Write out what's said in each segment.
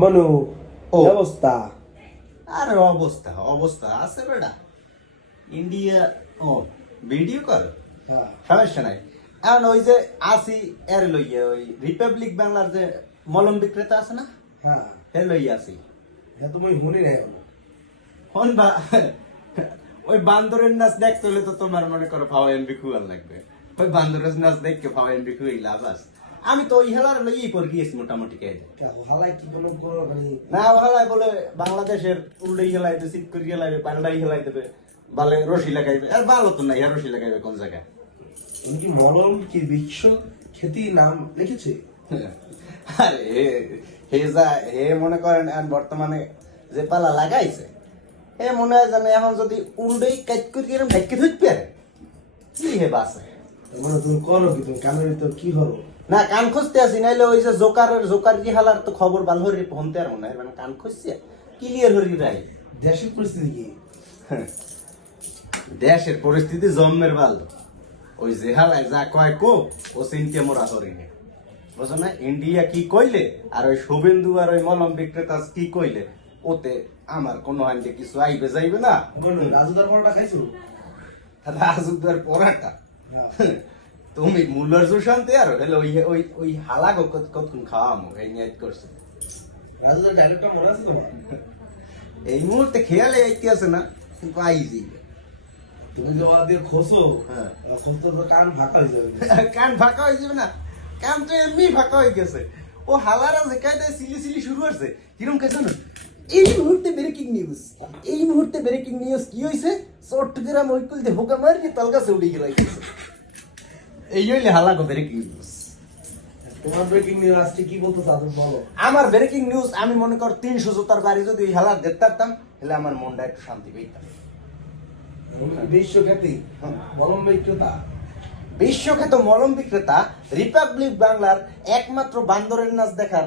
মনু ও। কি অবস্থা? আরে অবস্থা অবস্থা আছে বেটা। ইন্ডিয়া ও ভিডিও কর, হ্যাঁ সমস্যা নাই। এখন ওই যে আসি এর লইয়া ওই রিপাবলিক বাংলার যে মলম বিক্রেতা আছে না, হ্যাঁ, হে লইয়া আসি। এটা তুমি মনে রাখো না। হন বা ওই বান্দরের নাচ দেখতে হলে তো তোমার মনে করো ফাও এমবি খুয়াল লাগবে। ওই বান্দরের নাচ দেখকে ফাও এমবি খুই লাভ আছে। আমি তো ওই হেলার লইয়াই পর গিয়েছি মোটামুটি কে হালাই কি কোনো কোনো মানে না হালাই বলে বাংলাদেশের উল্লেই হেলাই দেবে, সিট করে হেলাইবে, পাল্টাই হেলাই দেবে, বালে রশি লাগাইবে। আর ভালো তো নাই, আর রশি লাগাইবে কোন জায়গায়? তুমি কি মলম কি বিশ্ব খ্যাতি নাম লিখেছে? আরে হে যা হে মনে করেন এখন বর্তমানে যে পালা লাগাইছে, হে মনে হয় জানে এখন যদি উল্লেই কাজ করে এরকম ঢাকি ধরতে পারে কি হে বাসে। মানে তুমি করো কি, তুমি কানের ভিতর কি হলো? না কান খুঁজতে আসি, নাইলে ওই যে জোকার কি হালার তো খবর ভালো হরি ফোনতে আর মনে হয় মানে কান খুঁজছে ক্লিয়ার হরি রাই। দেশের পরিস্থিতি কি? দেশের পরিস্থিতি জন্মের ভালো। ওই যে হালায় যা কয় কো ও চিনতে মোরা হরিণে, বুঝো না? ইন্ডিয়া কি কইলে আর ওই শুভেন্দু আর ওই মলম বিক্রেতা কি কইলে ওতে আমার কোনো আইনকে কিছু আইবে যাইবে না। রাজুদার পরোটা খাইছো? রাজুদার পরাটা হ্যাঁ। তুমি মূল্যর জুশান্তে আর হলে ওই ওই ওই হালা কতক্ষণ খাওয়ামো এই নিয়ে করছে। রাজুদার ডাইরেক্টটা মনে আছে তোমার? এই মুহূর্তে খেয়ালে আইতে আছে না, কিন্তু আইজি তুমি যে ওরা দিয়ে খোসো, হ্যাঁ। খোসতে তো কান ফাঁকা হয়ে যাবে। কান ফাঁকা হয়ে যাবে না, কান তো এমনি ফাঁকা হয়ে গেছে। ও হালারা যে কায়দায় সিলি সিলি শুরু হচ্ছে কিরম কে জানো? এই মুহূর্তে ব্রেকিং নিউজ, এই মুহূর্তে ব্রেকিং নিউজ কি হয়েছে? চট্টগ্রাম ওইকুল দিয়ে হোকা মারি তালগাছে উড়ে গেল। এই হইলে হালা গো ব্রেকিং নিউজ। তোমার ব্রেকিং নিউজ আজকে কি বলতো তাদের বলো। আমার ব্রেকিং নিউজ আমি মনে কর 300 জোতার বাড়ি যদি ওই হালা দেখতাম তাহলে আমার মনটা একটু শান্তি পেতাম। বিশ্ব খ্যাতি মলম বিক্রেতা, বিশ্বখ্যাত মলম বিক্রেতা রিপাবলিক বাংলার একমাত্র বান্দরের নাচ দেখার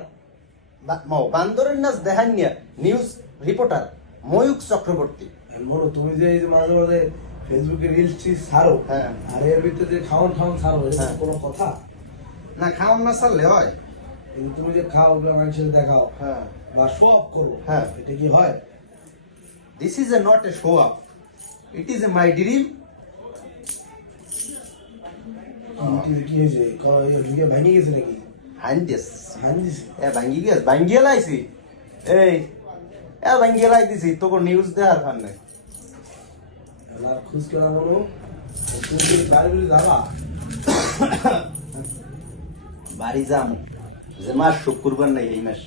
বান্দরের নাচ দেখান নিয়ে নিউজ রিপোর্টার ময়ূক চক্রবর্তী। মনো তুমি যে এই যে মাঝে মাঝে ফেসবুকে রিলস টিলস ছাড়ো, হ্যাঁ। আর এর ভিতরে যে খাওয়ান ছাড়ো, এটা হ্যাঁ। কোনো কথা? না খাওয়ান না ছাড়লে হয়? কিন্তু তুমি যে খাও ওগুলো মানুষের দেখাও হ্যাঁ, বা শো অফ করো, হ্যাঁ। এটা কি হয়? This is a not a show up, it is a my dream. কি হয়েছে? ভিডিও ভেঙে গেছে নাকি? হাইন্ডিস হাঞ্জিস এ ভাঙ্গিয়ে লাইছি, এই এ ভাঙ্গিয়ে লাই দিছি তোকে নিউজ দেওয়ার ফান নাই। আর খুঁজ করে মনো তুমি কি বাড়ি বাড়ি যাবা? বাড়ি যাম যে মাস শুক্রবার নাই এই মাস।